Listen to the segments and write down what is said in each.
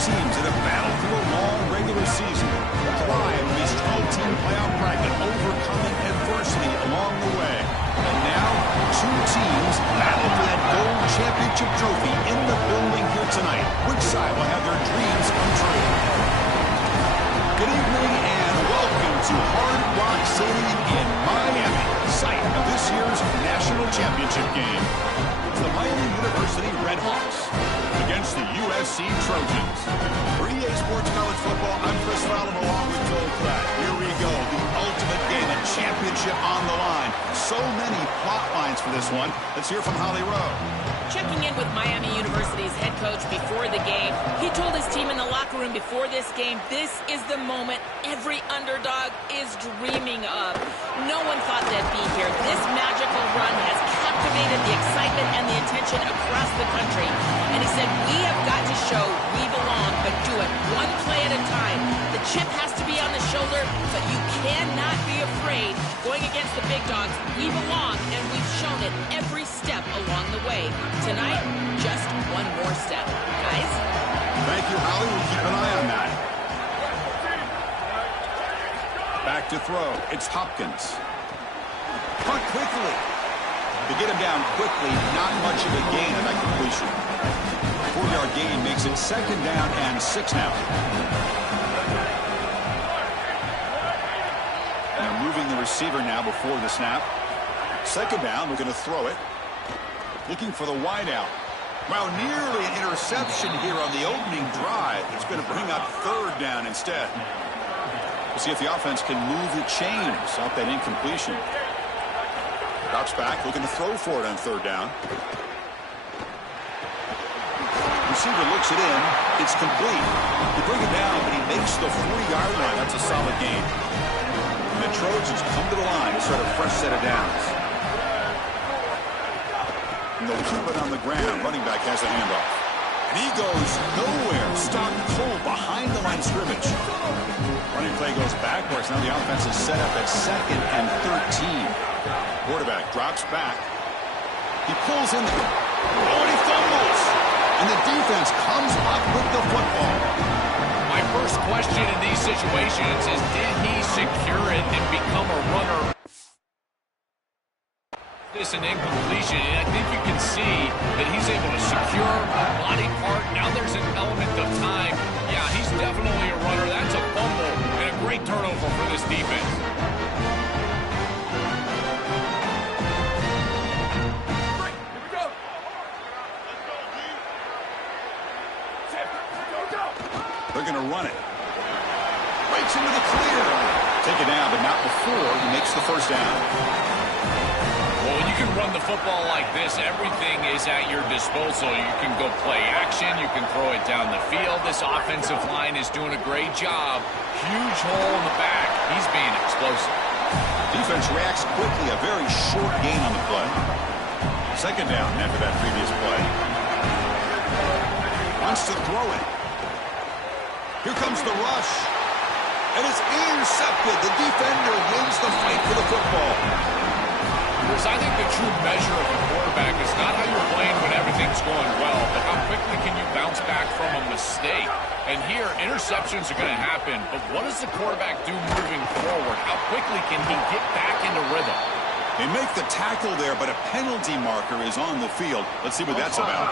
teams that have battled through a long regular season, thrived in this 12-team playoff bracket, overcoming adversity along the way. And now, two teams battle for that gold championship trophy in the building here tonight. Which side will have their dreams come true? Good evening and welcome to Hard Rock Stadium in Miami, site of this year's national championship game. It's the Miami University Redhawks against the USC Trojans. For EA Sports College Football, I'm Chris Fallon along with Joel Klatt. Here we go, the ultimate game, a championship on the line. So many plot lines for this one. Let's hear from Holly Rowe. Checking in with Miami University's head coach before the game, he told his team in the locker room before this game, this is the moment every underdog is dreaming of. No one thought they'd be here. This magical run has captivated the excitement and the attention across the country. And he said, we have got to show we belong, but do it one play at a time. The chip has to be on the shoulder, but you cannot be afraid. Going against the big dogs, we belong, and we've shown it every step along the way. Tonight, just one more step. Guys? Thank you, Holly. We'll keep an eye on that. Back to throw. It's Hopkins. Punt quickly. To get him down quickly, not much of a gain on that completion. 4-yard gain makes it 2nd down and 6 now. And they're moving the receiver now before the snap. 2nd down, we're going to throw it. Looking for the wideout. Well, nearly an interception here on the opening drive. It's going to bring up 3rd down instead. We'll see if the offense can move the chains off that incompletion. Drops back, looking to throw for it on 3rd down. Receiver looks it in. It's complete. They bring it down, but he makes the 40-yard line. That's a solid gain. And the Trojans come to the line to start a fresh set of downs. And they'll keep it on the ground. Running back has a handoff. And he goes nowhere. Stopped cold behind the line of scrimmage. Running play goes backwards. Now the offense is set up at 2nd and 13. Quarterback drops back. He pulls in. Oh, and he fumbles. And the defense comes up with the football. My first question in these situations is, did he secure it and become a runner? This an incompletion, and I think you can see that he's able to secure a body part. Now there's an element of time. Yeah, he's definitely a runner. That's a fumble and a great turnover for this defense. They're going to run it. Breaks into the clear. Take it down, but not before he makes the 1st down. Well, when you can run the football like this, everything is at your disposal. You can go play action. You can throw it down the field. This offensive line is doing a great job. Huge hole in the back. He's being explosive. Defense reacts quickly. A very short gain on the play. 2nd down after that previous play. Wants to throw it. Here comes the rush. And it's intercepted. The defender wins the fight for the football. Chris, I think the true measure of a quarterback is not how you're playing when everything's going well, but how quickly can you bounce back from a mistake. And here, interceptions are going to happen, but what does the quarterback do moving forward? How quickly can he get back into rhythm? They make the tackle there, but a penalty marker is on the field. Let's see what that's about.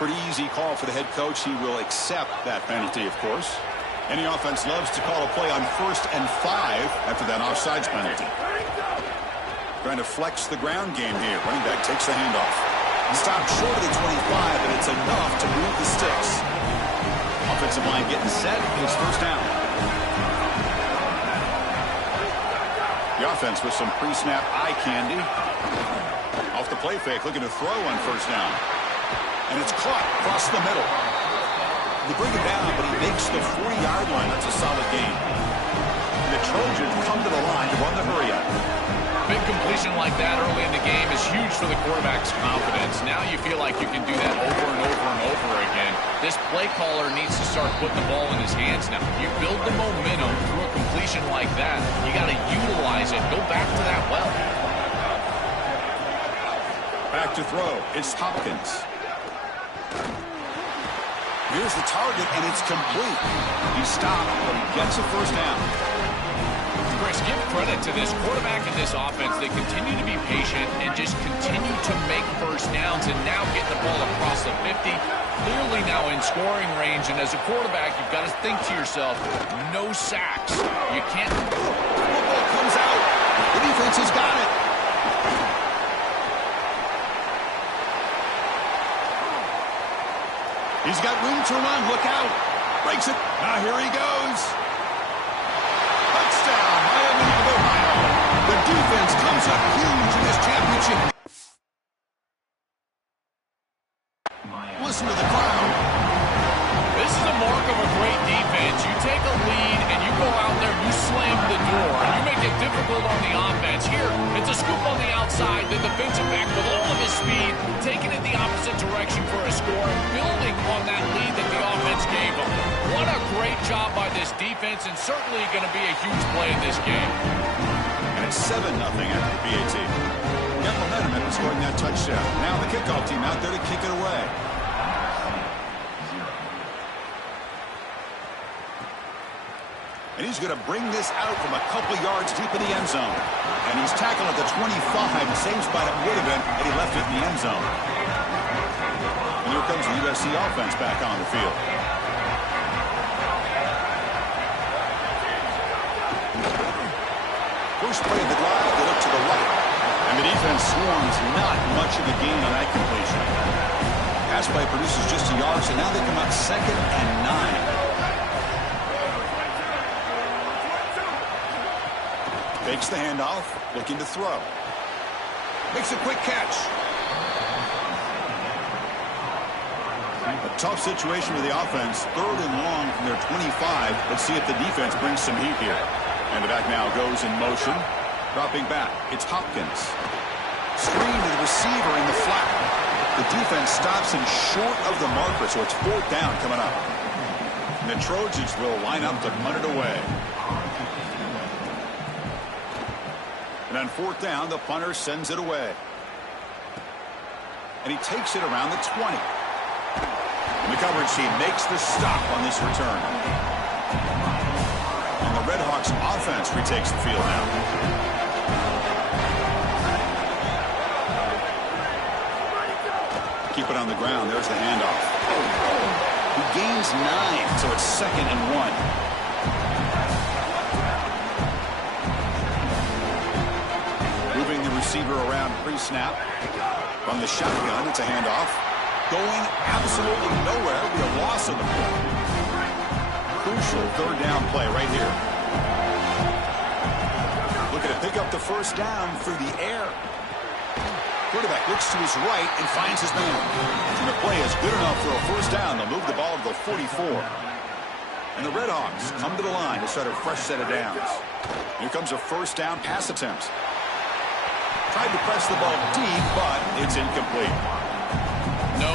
Pretty easy call for the head coach. He will accept that penalty, of course. Any offense loves to call a play on 1st and 5 after that offsides penalty. Trying to flex the ground game here. Running back takes the handoff. He stopped short of the 25, but it's enough to move the sticks. Offensive line getting set. It's 1st down. The offense with some pre-snap eye candy. Off the play fake, looking to throw on 1st down. And it's caught across the middle. They bring it down, but he makes the 40-yard line. That's a solid gain. And the Trojans come to the line to run the hurry-up. Big completion like that early in the game is huge for the quarterback's confidence. Now you feel like you can do that over and over and over again. This play caller needs to start putting the ball in his hands now. You build the momentum through a completion like that. You got to utilize it. Go back to that well. Back to throw. It's Hopkins. Here's the target, and it's complete. He stopped, but he gets a first down. Chris, give credit to this quarterback and this offense. They continue to be patient and just continue to make first downs and now get the ball across the 50. Clearly now in scoring range, and as a quarterback, you've got to think to yourself, no sacks. You can't. Football comes out. The defense has got it. He's got room to run. Look out. Breaks it. Now here he goes. Touchdown, Miami of Ohio. The defense comes up huge in this championship. Listen to the crowd. This is the mark of a great defense. You take a lead and you go out there, you slam the door, and you make it difficult on the offense. Here, it's a scoop on the outside. The defensive back with all of his speed, taking it the opposite direction for a score, building on that lead that the offense gave him. What a great job by this defense, and certainly going to be a huge play in this game. And it's 7-0 after the PAT. Got momentum after scoring that touchdown. Now the kickoff team out there to kick it away. And he's going to bring this out from a couple yards deep in the end zone. And he's tackled at the 25, the same spot it would have been had he left it in the end zone. And here comes the USC offense back on the field. First play of the drive, they look to the right. And the defense swarms not much of a gain on that completion. Pass play produces just a yard, so now they come up 2nd and 9. Takes the handoff, looking to throw. Makes a quick catch. A tough situation for the offense. 3rd and long from their 25. Let's see if the defense brings some heat here. And the back now goes in motion. Dropping back, it's Hopkins. Screen to the receiver in the flat. The defense stops him short of the marker, so it's 4th down coming up. And the Trojans will line up to punt it away. And on 4th down, the punter sends it away. And he takes it around the 20. And the coverage team makes the stop on this return. And the Redhawks offense retakes the field now. Keep it on the ground. There's the handoff. He gains 9, so it's 2nd and 1. Receiver around pre-snap. From the shotgun, it's a handoff. Going absolutely nowhere. It'll be a loss on the play. Crucial 3rd down play right here. Looking to pick up the first down through the air. Quarterback looks to his right and finds his man. And the play is good enough for a first down. They'll move the ball to the 44. And the Redhawks come to the line to start a fresh set of downs. Here comes a first down pass attempt. Tried to press the ball deep, but it's incomplete. No.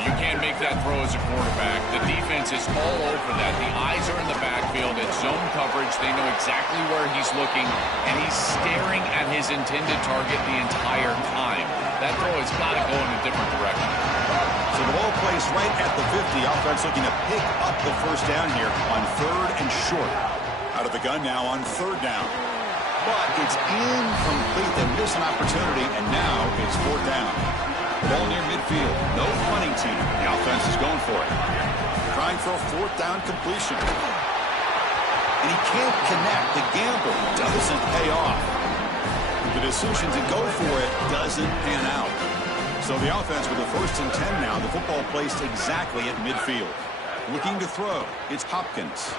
You can't make that throw as a quarterback. The defense is all over that. The eyes are in the backfield. It's zone coverage. They know exactly where he's looking, and he's staring at his intended target the entire time. That throw has got to go in a different direction. So the ball placed right at the 50. Offense looking to pick up the first down here on 3rd and short. Out of the gun now on 3rd down. But it's incomplete. They miss an opportunity, and now it's 4th down. Ball near midfield. No punting team. The offense is going for it. Trying for a 4th down completion. And he can't connect. The gamble doesn't pay off. The decision to go for it doesn't pan out. So the offense with the 1st and 10 now. The football placed exactly at midfield. Looking to throw. It's Hopkins.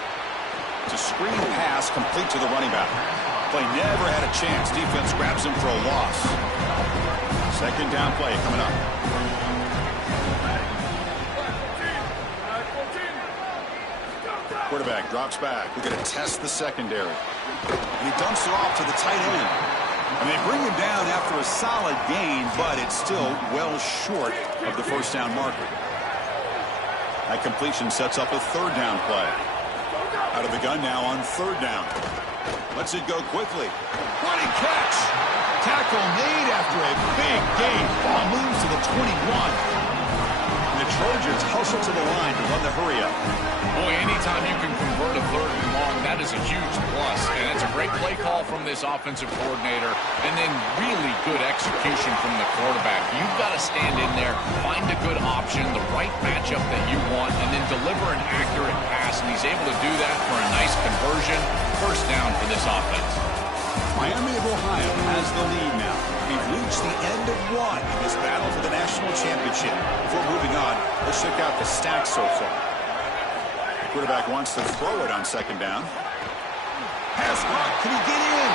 It's a screen pass complete to the running back. Play never had a chance. Defense grabs him for a loss. 2nd down play coming up. Quarterback drops back. We're going to test the secondary. And he dumps it off to the tight end. And they bring him down after a solid gain, but it's still well short of the first down marker. That completion sets up a 3rd down play. Out of the gun now on 3rd down. Lets it go quickly. Running catch. Tackle made after a big gain. Ball moves to the 21. The Trojans hustle to the line to run the hurry up. Boy, anytime you can convert a 3rd and long, that is a huge plus. And it's a great play call from this offensive coordinator. And then really good execution from the quarterback. You've got to stand in there, find a good option, the right matchup that you want, and then deliver an accurate pass. And he's able to do that for a nice conversion. First down for this offense. Miami of Ohio has the lead now. We've reached the end of one in this battle for the national championship. Before moving on, let's check out the stats so far. The quarterback wants to throw it on 2nd down. Pass caught. Can he get in?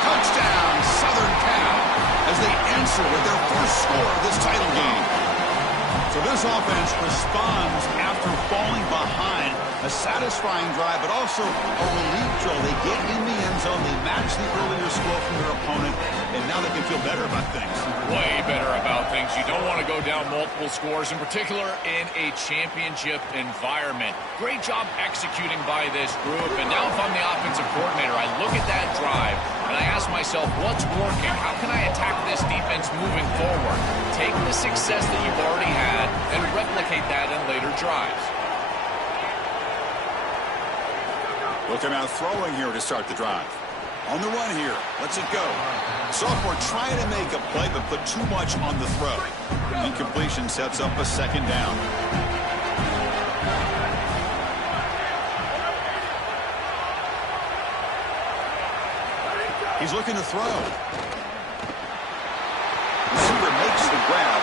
Touchdown, Southern Cal, as they answer with their first score of this title game. So this offense responds after falling behind. A satisfying drive, but also a relief draw. They get in the end zone. They match the earlier score from their opponent, and now they can feel better about things. Way better about things. You don't want to go down multiple scores, in particular in a championship environment. Great job executing by this group, and now if I'm the offensive coordinator, I look at that drive, and I ask myself, what's working? How can I attack this defense moving forward? Take the success that you've already had and replicate that in later drives. Looking out throwing here to start the drive. On the run here. Lets it go. Sophomore trying to make a play, but put too much on the throw. Incompletion sets up a 2nd down. He's looking to throw. Receiver makes the grab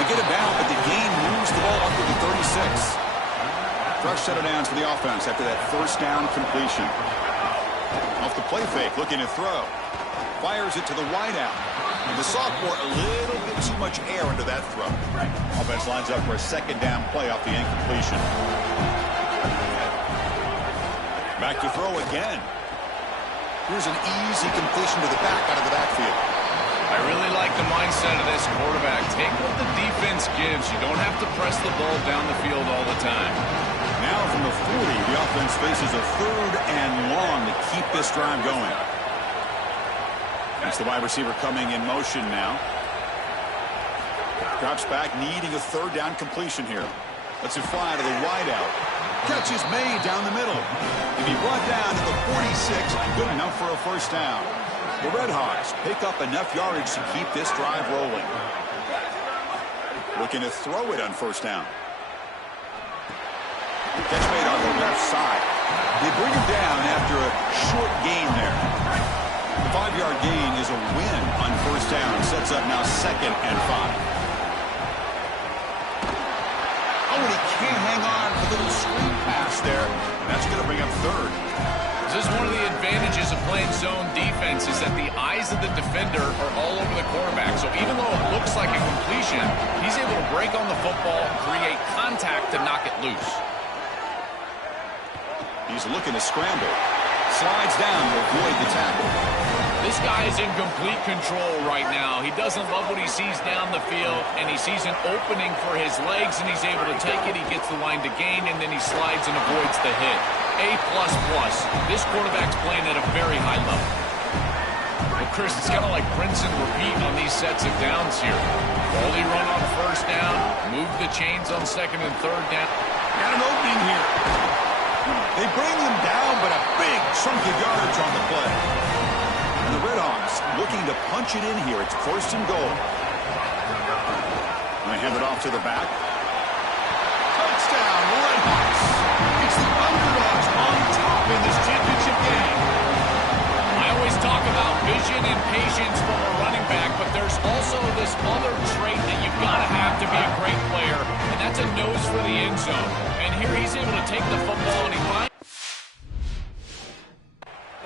to get it down, but the gain moves the ball up to the 36. Fresh set of downs for the offense after that 1st down completion. Off the play fake, looking to throw. Fires it to the wideout. And the sophomore, a little bit too much air into that throw. Offense lines up for a 2nd down play off the incompletion. Back to throw again. Here's an easy completion to the back out of the backfield. I really like the mindset of this quarterback. Take what the defense gives. You don't have to press the ball down the field all the time. Now from the 40, the offense faces a 3rd and long to keep this drive going. That's the wide receiver coming in motion now. Drops back, needing a 3rd down completion here. Lets it fly to the wideout. Catch is made down the middle. And he brought down to the 46, good enough for a 1st down. The Redhawks pick up enough yardage to keep this drive rolling. Looking to throw it on 1st down. Catch made on the left side. They bring him down after a short gain there. The 5-yard gain is a win on 1st down. Sets up now 2nd and 5. Oh, and he can't hang on. A little screen pass there. And that's going to bring up 3rd. This is one of the advantages of playing zone defense is that the eyes of the defender are all over the quarterback. So even though it looks like a completion, he's able to break on the football, create contact to knock it loose. He's looking to scramble. Slides down to avoid the tackle. This guy is in complete control right now. He doesn't love what he sees down the field, and he sees an opening for his legs, and he's able to take it. He gets the line to gain, and then he slides and avoids the hit. A++. This quarterback's playing at a very high level. Well, Chris, it's kind of like rinse and repeat on these sets of downs here. Quality run on 1st down, move the chains on 2nd and 3rd down. Got an opening here. They bring them down, but a big chunk of yardage on the play. And the Redhawks looking to punch it in here. It's 1st and goal. And they hand it off to the back. Touchdown, Redhawks. It's the underdogs on top in this championship game. I always talk about vision and patience from a running back, but there's also this other trait that you've got to have to be a great player, and that's a nose for the end zone. And here he's able to take the football and he finds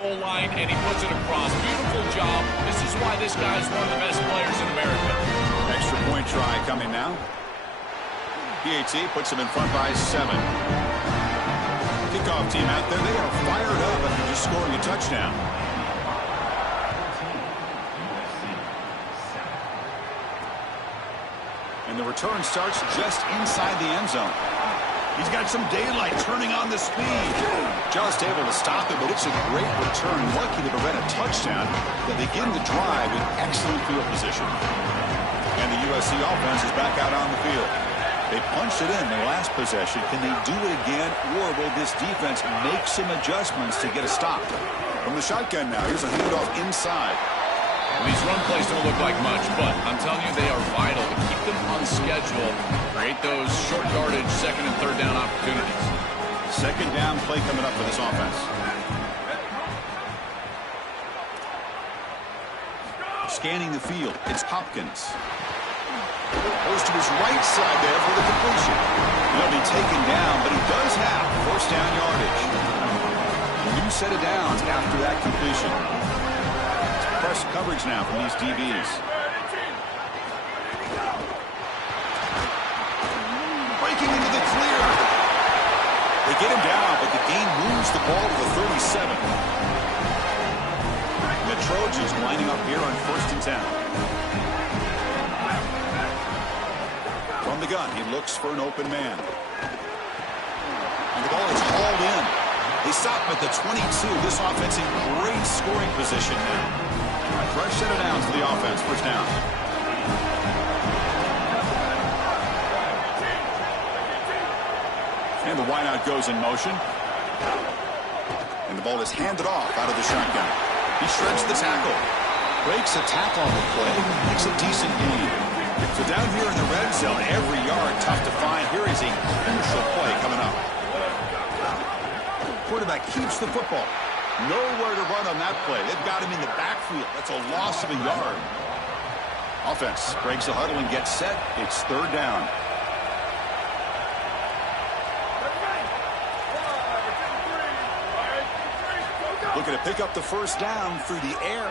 goal line and he puts it across. Beautiful job. This is why this guy is one of the best players in America. Extra point try coming now. PAT puts him in front by 7. Kickoff team out there, they are fired up after just scoring a touchdown. And the return starts just inside the end zone. He's got some daylight, turning on the speed. Just able to stop it, but it's a great return. Lucky to prevent a touchdown. They begin the drive with excellent field position. And the USC offense is back out on the field. They punched it in their last possession. Can they do it again, or will this defense make some adjustments to get a stop? From the shotgun now, here's a handoff inside. These run plays don't look like much, but I'm telling you, they are vital to keep them on schedule, create those short yardage second and third down opportunities. Second down play coming up for this offense. Scanning the field, it's Hopkins. Goes to his right side there for the completion. He'll be taken down, but he does have first down yardage. A new set of downs after that completion. Press coverage now from these DBs. Breaking into the clear. They get him down, but the gain moves the ball to the 37. And the Trojans lining up here on first and 10. From the gun, he looks for an open man. And the ball is hauled in. They stop him at the 22. This offense in great scoring position now. Fresh set of downs to the offense. First down. And the wideout goes in motion. And the ball is handed off out of the shotgun. He shreds the tackle. Breaks a tackle on the play. Makes a decent gain. So down here in the red zone, every yard tough to find. Here is a crucial play coming up. Quarterback keeps the football. Nowhere to run on that play. They've got him in the backfield. That's a loss of a yard. Offense breaks the huddle and gets set. It's third down. Looking to pick up the first down through the air.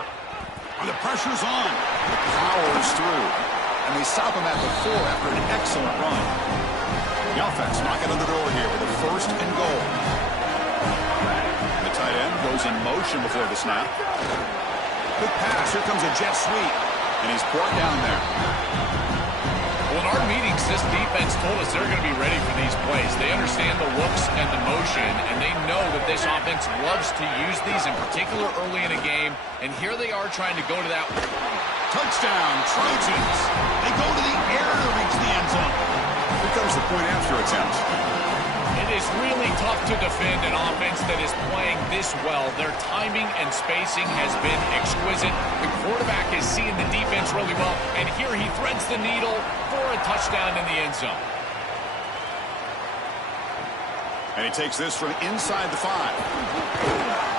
And the pressure's on. Powers through. And they stop him at the 4 after an excellent run. The offense knocking on the door here with a first and goal. The tight end goes in motion before the snap. Quick pass. Here comes a jet sweep. And he's brought down there. Well, in our meetings, this defense told us they're going to be ready for these plays. They understand the looks and the motion, and they know that this offense loves to use these, in particular early in a game. And here they are trying to go to that. Touchdown, Trojans. They go to the air to reach the end zone. Here comes the point after attempt. It is really tough to defend an offense that is playing this well. Their timing and spacing has been exquisite. The quarterback is seeing the defense really well, and here he threads the needle for a touchdown in the end zone. And he takes this from inside the 5.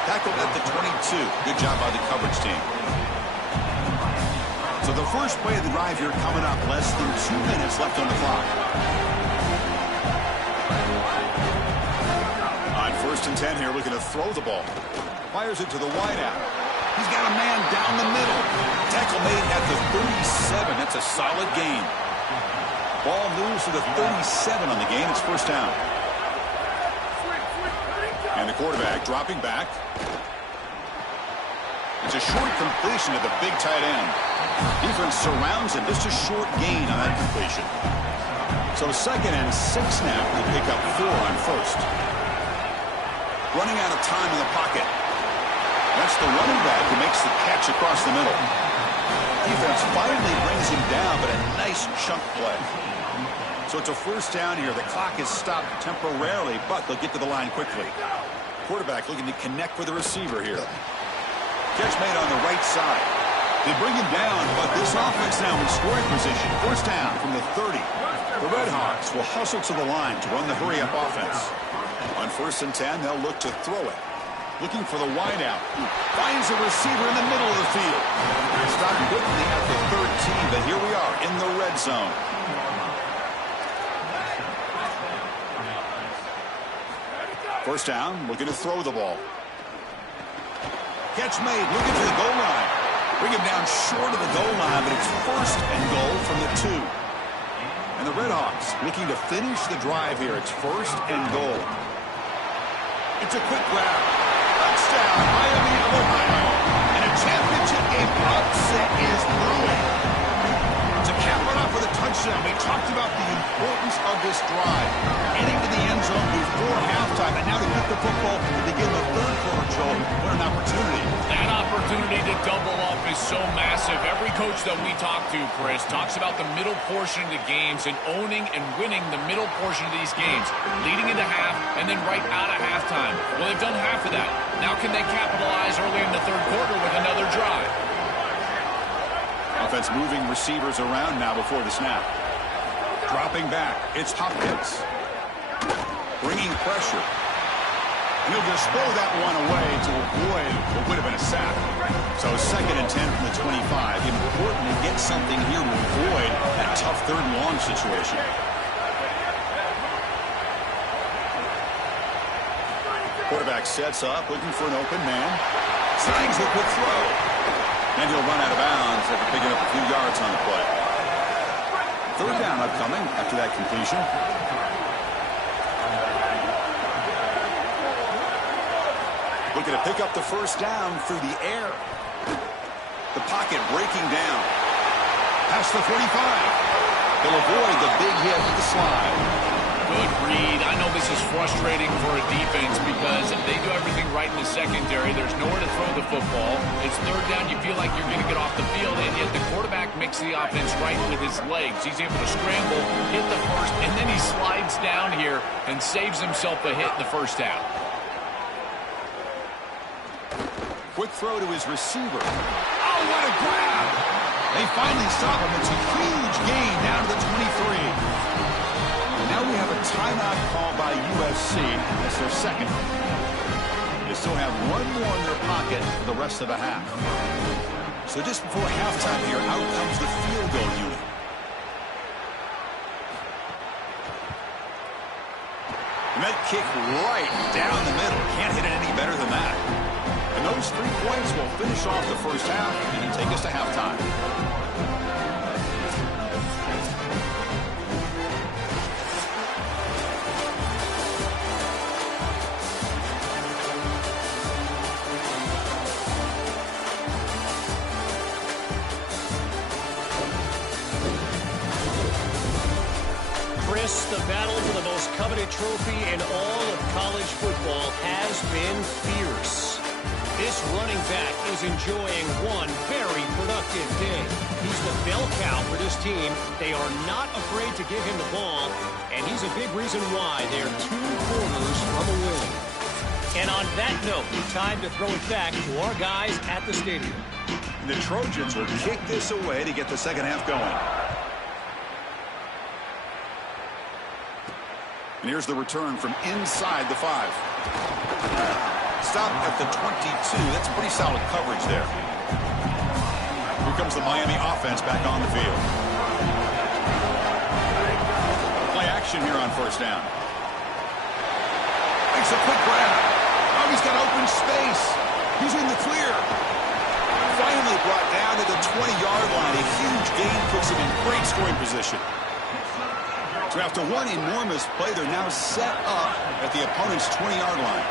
Tackled at the 22. Good job by the coverage team. So the first play of the drive here coming up. Less than 2 minutes left on the clock. On first and 10 here, looking to throw the ball. Fires it to the wideout. He's got a man down the middle. Tackle made at the 37. That's a solid gain. Ball moves to the 37 on the gain. It's first down. And the quarterback dropping back. It's a short completion to the big tight end. Defense surrounds him. Just a short gain on that completion. So second and 6 now. They pick up 4 on first. Running out of time in the pocket. That's the running back who makes the catch across the middle. Defense finally brings him down, but a nice chunk play. So it's a first down here. The clock is stopped temporarily, but they'll get to the line quickly. Quarterback looking to connect with the receiver here. Catch made on the right side. They bring him down, but this offense now in scoring position. First down from the 30. The Redhawks will hustle to the line to run the hurry-up offense. On first and 10, they'll look to throw it. Looking for the wideout. Finds a receiver in the middle of the field. Stopped quickly at the 13, but here we are in the red zone. First down, looking to throw the ball. Catch made, looking for the goal line. Bring him down short of the goal line, but it's first and goal from the 2. And the Redhawks looking to finish the drive here. It's first and goal. It's a quick grab. Touchdown, Miami of Ohio. And a championship game upset is brewing. To cap it off with a touchdown, we talked about the importance of this drive. Getting to the end before halftime, and now to get the football to begin the third quarter, Joel. What an opportunity. That opportunity to double up is so massive. Every coach that we talk to, Chris, talks about the middle portion of the games and owning and winning the middle portion of these games, leading into half and then right out of halftime. Well, they've done half of that. Now can they capitalize early in the third quarter with another drive? Offense moving receivers around now before the snap. Dropping back, it's Hopkins. Bringing pressure. And he'll just throw that one away to avoid what would have been a sack. So 2nd and 10 from the 25. Important to get something here to avoid that tough third and long situation. Quarterback sets up, looking for an open man. Slangs the quick throw. And he'll run out of bounds after picking up a few yards on the play. Third down upcoming after that completion. Looking to pick up the first down through the air. The pocket breaking down. Past the 45. They'll avoid the big hit with the slide. Good read. I know this is frustrating for a defense because they do everything right in the secondary. There's nowhere to throw the football. It's third down. You feel like you're going to get off the field, and yet the quarterback makes the offense right with his legs. He's able to scramble, hit the first, and then he slides down here and saves himself a hit in the first half. Quick throw to his receiver. Oh, what a grab! They finally stop him. It's a huge gain down to the 23. Now we have a timeout call by USC. That's their second. They still have one more in their pocket for the rest of the half. So just before halftime here, out comes the field goal unit. And that kick right down the middle. Can't hit it any better than that. And those 3 points will finish off the first half and take us to halftime. Chris, the battle for the most coveted trophy in all of college football has been fierce. This running back is enjoying one very productive day. He's the bell cow for this team. They are not afraid to give him the ball, and he's a big reason why they're 2 quarters from a win. And on that note, time to throw it back to our guys at the stadium. The Trojans will kick this away to get the second half going. And here's the return from inside the 5. Stop at the 22. That's pretty solid coverage there. Here comes the Miami offense back on the field. Play action here on first down. Makes a quick grab. Oh, he's got open space. He's in the clear. Finally brought down to the 20-yard line. A huge gain puts him in great scoring position. So after one enormous play, they're now set up at the opponent's 20-yard line.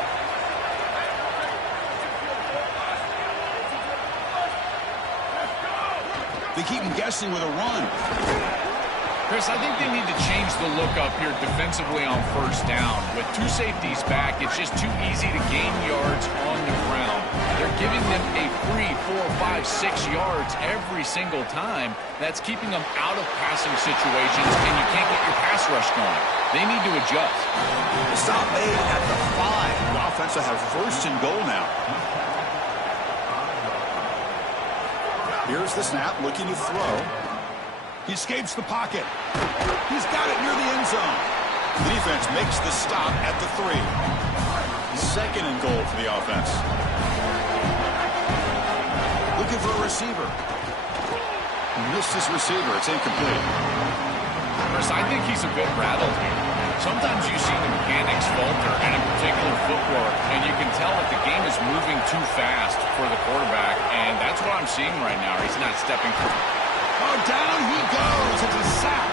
They keep him guessing with a run. Chris, I think they need to change the look up here defensively on first down. With 2 safeties back, it's just too easy to gain yards on the ground. They're giving them a free 4, 5, 6 yards every single time. That's keeping them out of passing situations, and you can't get your pass rush going. They need to adjust. The stop made at the 5. The offense will have first and goal now. Here's the snap, looking to throw. He escapes the pocket. He's got it near the end zone. The defense makes the stop at the 3. Second and goal for the offense. Looking for a receiver. Missed his receiver. It's incomplete. Chris, I think he's a bit rattled here. Sometimes you see the mechanics falter in a particular footwork, and you can tell that the game is moving too fast for the quarterback, and that's what I'm seeing right now. He's not stepping through. Oh, down he goes. It's a sack.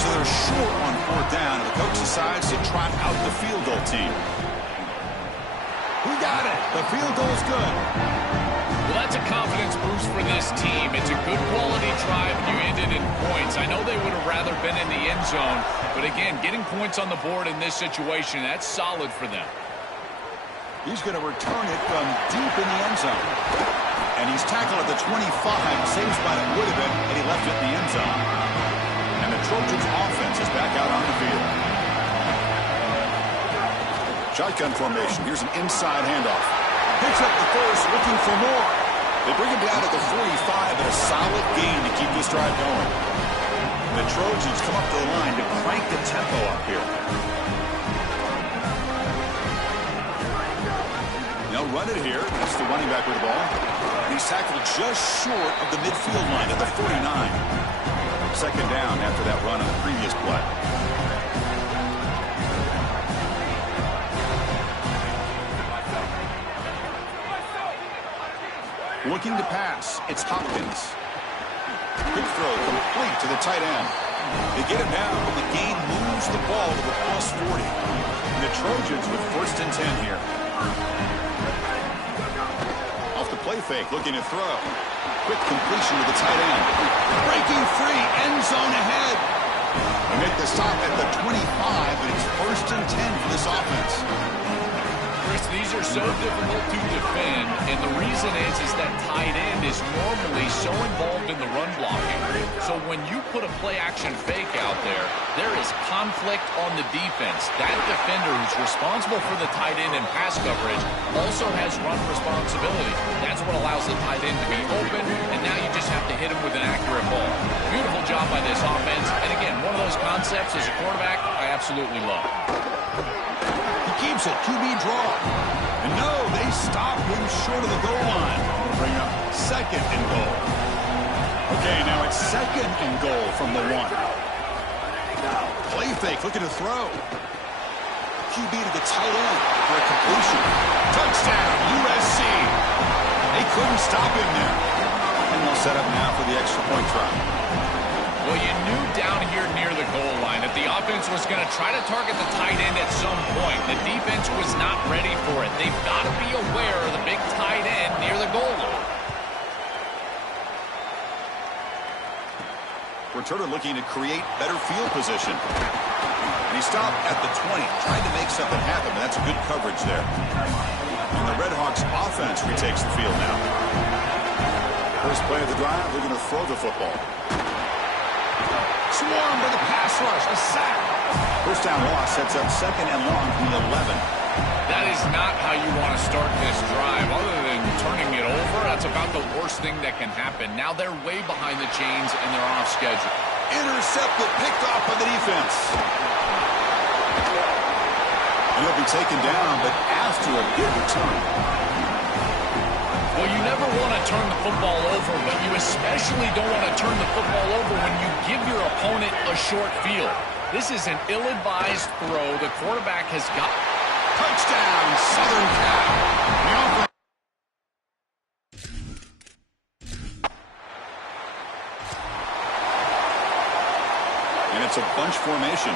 So they're short on 4th down, and the coach decides to trot out the field goal team. We got it. The field goal is good. Well, that's a confidence boost for this team. It's a good quality drive, and you ended in points. I know they would have rather been in the end zone, but again, getting points on the board in this situation, that's solid for them. He's going to return it from deep in the end zone. And he's tackled at the 25. Same spot it would have been, and he left it in the end zone. And the Trojans offense is back out on the field. Shotgun formation. Here's an inside handoff. Picks up the first, looking for more. They bring him down at the 45, and a solid gain to keep this drive going. The Trojans come up to the line to crank the tempo up here. They'll run it here. That's the running back with the ball. He's tackled just short of the midfield line at the 49. Second down after that run on the previous play. Looking to pass. It's Hopkins. Quick throw complete to the tight end. They get him down, but the game moves the ball to the plus 40. And the Trojans with 1st and 10 here. Off the play fake, looking to throw. Quick completion to the tight end. Breaking free, end zone ahead. They make the stop at the 25, and it's 1st and 10 for this offense. Chris, these are so difficult to defend, and the reason is that tight end is normally so involved in the run blocking. So when you put a play-action fake out there, there is conflict on the defense. That defender who's responsible for the tight end and pass coverage also has run responsibility. That's what allows the tight end to be open, and now you just have to hit him with an accurate ball. Beautiful job by this offense, and again, one of those concepts as a quarterback I absolutely love. Keeps it, QB draw. And no, they stop him short of the goal line. Bring up 2nd and goal. Okay, now it's 2nd and goal from the 1. Play fake, looking to throw. QB to the tight end for a completion. Touchdown, USC. They couldn't stop him there. And they'll set up now for the extra point try. Well, you knew down here near the goal line that the offense was going to try to target the tight end at some point. The defense was not ready for it. They've got to be aware of the big tight end near the goal line. Returner looking to create better field position. And he stopped at the 20, trying to make something happen. That's good coverage there. And the Red Hawks offense retakes the field now. First play of the drive, they're going to throw the football. Swarmed by the pass rush, a sack. First down loss sets up 2nd and long from the 11. That is not how you want to start this drive. Other than turning it over, that's about the worst thing that can happen. Now they're way behind the chains and they're off schedule. Intercepted, picked off by the defense. And he'll be taken down, but after a good return. Well, you never want to turn the football over, but you especially don't want to turn the football over when you give your opponent a short field. This is an ill-advised throw. The quarterback has got... Touchdown, Southern Cal. And it's a bunch formation.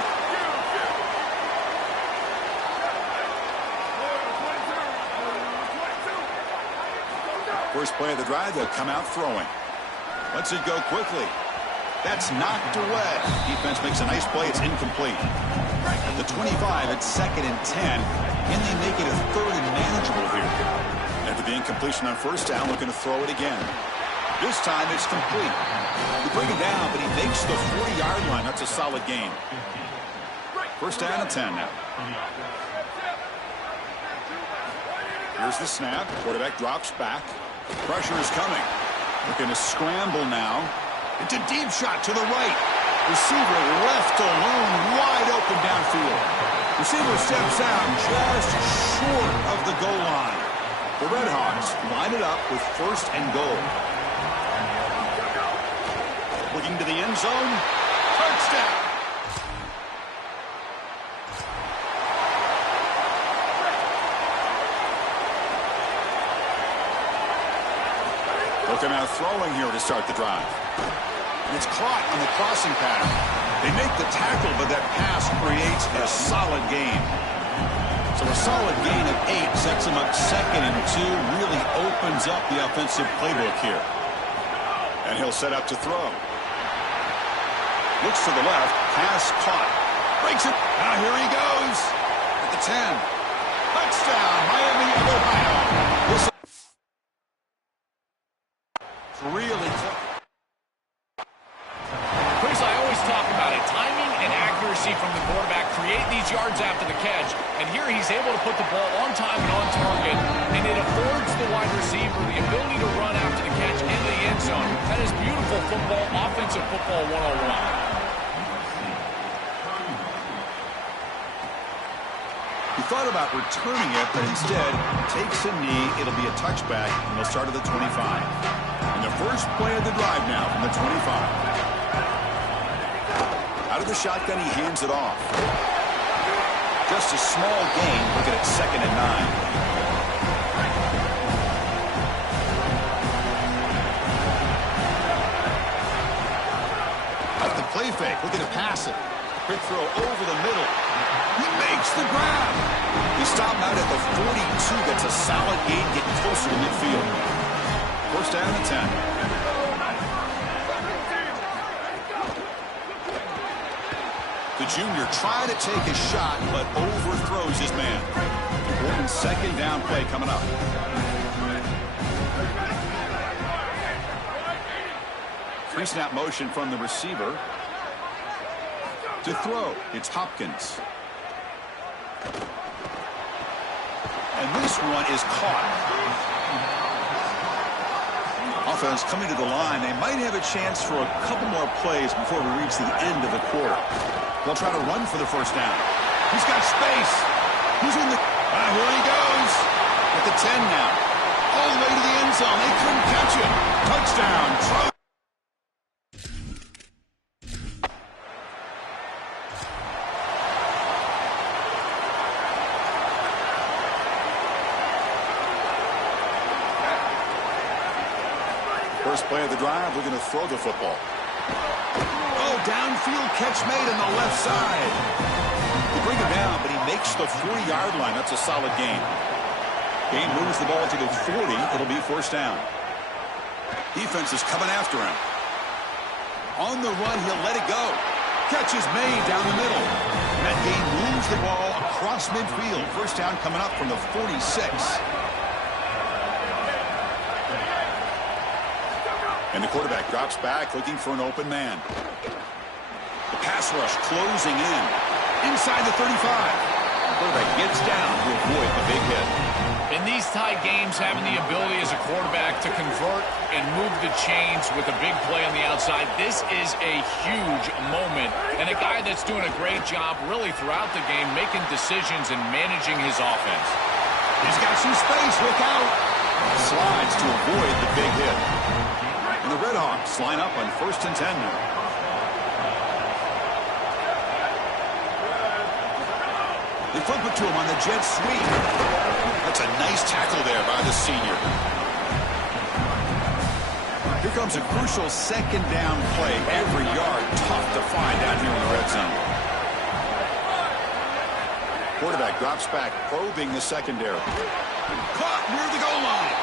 First play of the drive, they'll come out throwing. Lets it go quickly. That's knocked away. Defense makes a nice play. It's incomplete. At the 25, it's 2nd and 10. And they make it a 3rd and manageable here. After the incompletion on first down, looking to throw it again. This time, it's complete. They bring him down, but he makes the 40-yard line. That's a solid gain. First down and 10 now. Here's the snap. Quarterback drops back. Pressure is coming. Looking to scramble now. It's a deep shot to the right. Receiver left alone, wide open downfield. Receiver steps out just short of the goal line. The Red Hawks line it up with 1st and goal. Looking to the end zone. Touchdown. Looking out throwing here to start the drive. And it's caught on the crossing pattern. They make the tackle, but that pass creates a solid gain. So a solid gain of 8 sets him up 2nd and 2. Really opens up the offensive playbook here. And he'll set up to throw. Looks to the left. Pass caught. Breaks it. Now here he goes. At the 10. Touchdown, Miami of Ohio. This is really close. Chris, I always talk about it. Timing and accuracy from the quarterback create these yards after the catch. And here he's able to put the ball on time and on target. And it affords the wide receiver the ability to run after the catch into the end zone. That is beautiful football, offensive football 101. He thought about returning it, but instead takes a knee. It'll be a touchback, and they'll start at the 25. And the first play of the drive now from the 25. Out of the shotgun, he hands it off. Just a small gain. Look at it, 2nd and 9. At the play fake, looking to pass it. Quick throw over the middle. He makes the grab. He stopped out at the 42. That's a solid gain, getting closer to midfield. First down and 10. The junior tried to take a shot, but overthrows his man. Important 2nd down play coming up. Pre-snap motion from the receiver. To throw, it's Hopkins. And this one is caught. Offense coming to the line. They might have a chance for a couple more plays before we reach the end of the quarter. They'll try to run for the first down. He's got space. He's in the... here he goes. At the 10 now. All the way to the end zone. They couldn't catch him. Touchdown. First play of the drive, we're going to throw the football. Oh, downfield catch made on the left side. They bring him down, but he makes the 40-yard line. That's a solid gain. Gain moves the ball to the 40. It'll be first down. Defense is coming after him. On the run, he'll let it go. Catch is made down the middle. And that gain moves the ball across midfield. First down coming up from the 46. And the quarterback drops back, looking for an open man. The pass rush closing in. Inside the 35. The quarterback gets down to avoid the big hit. In these tight games, having the ability as a quarterback to convert and move the chains with a big play on the outside, this is a huge moment. And a guy that's doing a great job really throughout the game, making decisions and managing his offense. He's got some space. Look out. Slides to avoid the big hit. And the Redhawks line up on 1st and 10 now. They flip it to him on the jet sweep. That's a nice tackle there by the senior. Here comes a crucial 2nd down play. Every yard tough to find down here in the red zone. Quarterback drops back, probing the secondary. Caught near the goal line.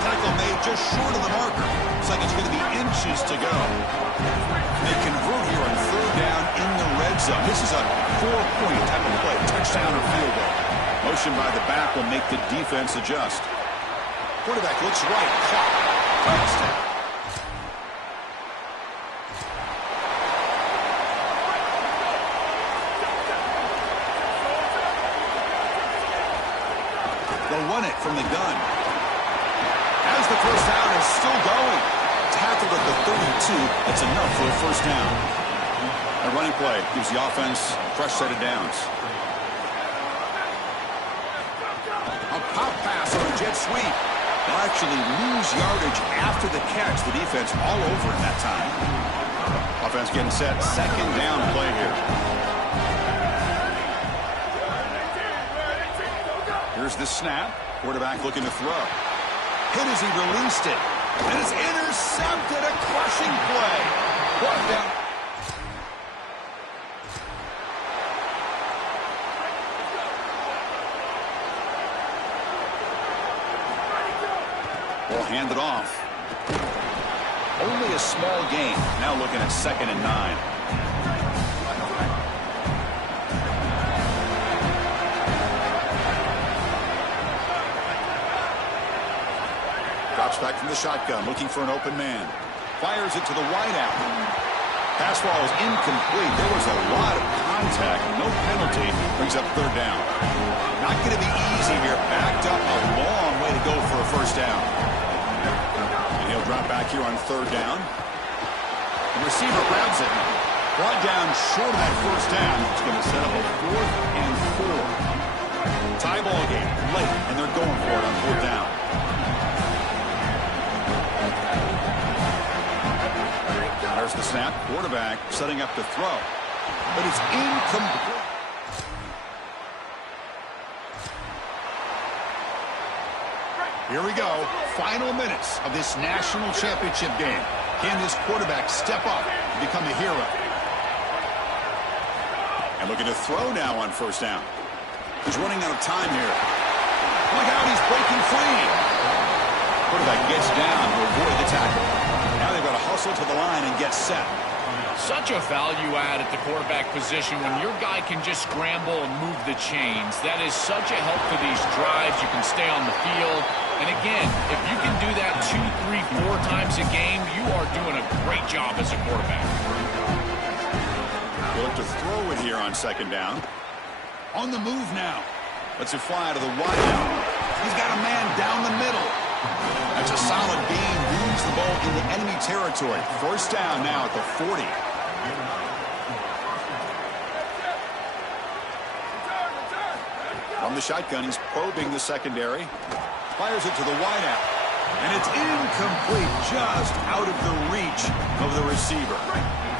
Tackle made just short of the marker. Looks like it's going to be inches to go. They convert here on 3rd down in the red zone. This is a 4-point type of play. Touchdown or field goal. Motion by the back will make the defense adjust. Quarterback looks right. Caught. Touchdown. They'll run it from the gun. As the first down is still going. Tackled at the 32. That's enough for a first down. A running play gives the offense a fresh set of downs. A pop pass on a jet sweep. They'll actually lose yardage after the catch. The defense all over in that time. Offense getting set. 2nd down play here. Here's the snap. Quarterback looking to throw. Hit as he released it. And it's intercepted. A crushing play. Brought down. Will hand it off. Only a small gain. Now looking at 2nd and 9. Drops back from the shotgun, looking for an open man. Fires it to the wideout. Pass ball is incomplete. There was a lot of contact. No penalty. Brings up 3rd down. Not going to be easy here. Backed up a long way to go for a 1st down. And he'll drop back here on 3rd down. The receiver grabs it. Brought down short of that 1st down. It's going to set up a 4th and 4. Tie ball game late, and they're going for it on 4th down. There's the snap. Quarterback setting up to throw. But it's incomplete. Here we go. Final minutes of this national championship game. Can this quarterback step up and become a hero? And looking to throw now on 1st down. He's running out of time here. Look out, he's breaking free. Quarterback gets down to avoid the tackle. Now they've got to hustle to the line and get set. Such a value add at the quarterback position when your guy can just scramble and move the chains. That is such a help to these drives. You can stay on the field. And again, if you can do that 2, 3, 4 times a game, you are doing a great job as a quarterback. He'll look to throw it here on 2nd down. On the move now. Lets it fly to the wideout. He's got a man down the middle. That's a solid gain. Moves the ball into enemy territory. 1st down now at the 40. From the shotgun, he's probing the secondary. Fires it to the wideout. And it's incomplete, just out of the reach of the receiver.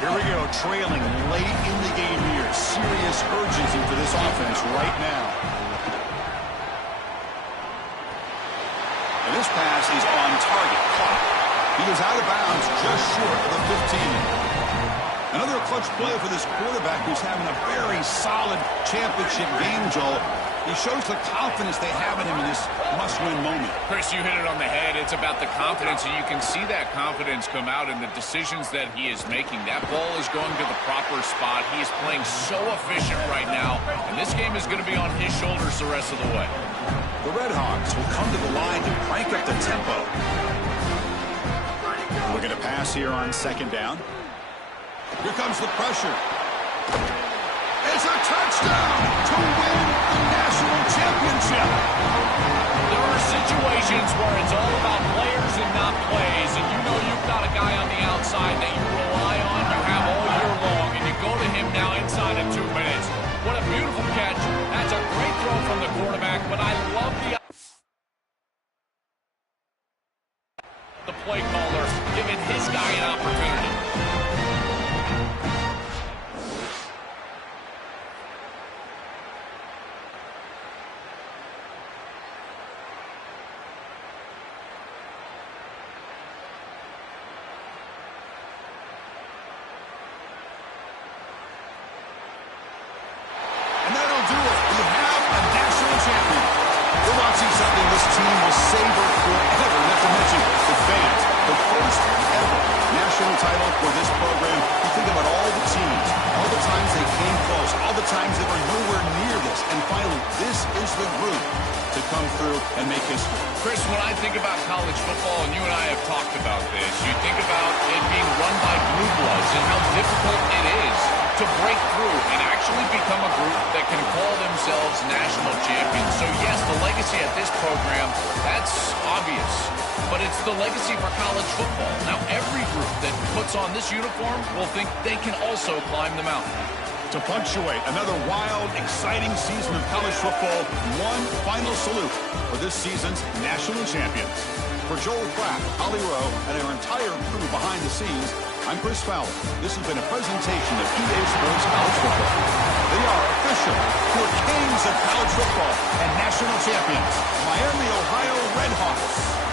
Here we go, trailing late in the game here. Serious urgency for this offense right now. And this pass is on target. Caught. He goes out of bounds just short of the 15. Another clutch play for this quarterback who's having a very solid championship game, Joel. He shows the confidence they have in him in this must-win moment. Chris, you hit it on the head. It's about the confidence, and you can see that confidence come out in the decisions that he is making. That ball is going to the proper spot. He is playing so efficient right now, and this game is going to be on his shoulders the rest of the way. The Red Hawks will come to the line to crank up the tempo. Looking to pass here on 2nd down. Here comes the pressure. It's a touchdown to win the national championship. There are situations where it's all about players and not plays, and you know you've got a guy on the outside that you rely on, you have all year long, and you go to him now inside of 2 minutes. What a beautiful catch. That's a great throw from the quarterback, but I love the play caller giving his guy an opportunity. And that'll do it. We have a national champion. We're watching something this team will savor forever. Not to mention the fans. The first ever national title for this program. You think about all the teams, all the times they came close, all the times they were nowhere near this. And finally, this is the group to come through and make history. Chris, when I think about college football, and you and I have talked about this, you think about it being run by blue bloods and how difficult it is to break through and actually become a group that can call themselves national champions. So yes, the legacy at this program, that's obvious, but it's the legacy for college football. Now every group that puts on this uniform will think they can also climb the mountain. To punctuate another wild, exciting season of college football, one final salute for this season's national champions. For Joel Klatt, Holly Rowe, and our entire crew behind the scenes, I'm Chris Fowler. This has been a presentation of EA Sports College Football. They are official, your kings of college football and national champions, Miami, Ohio Red Hawks.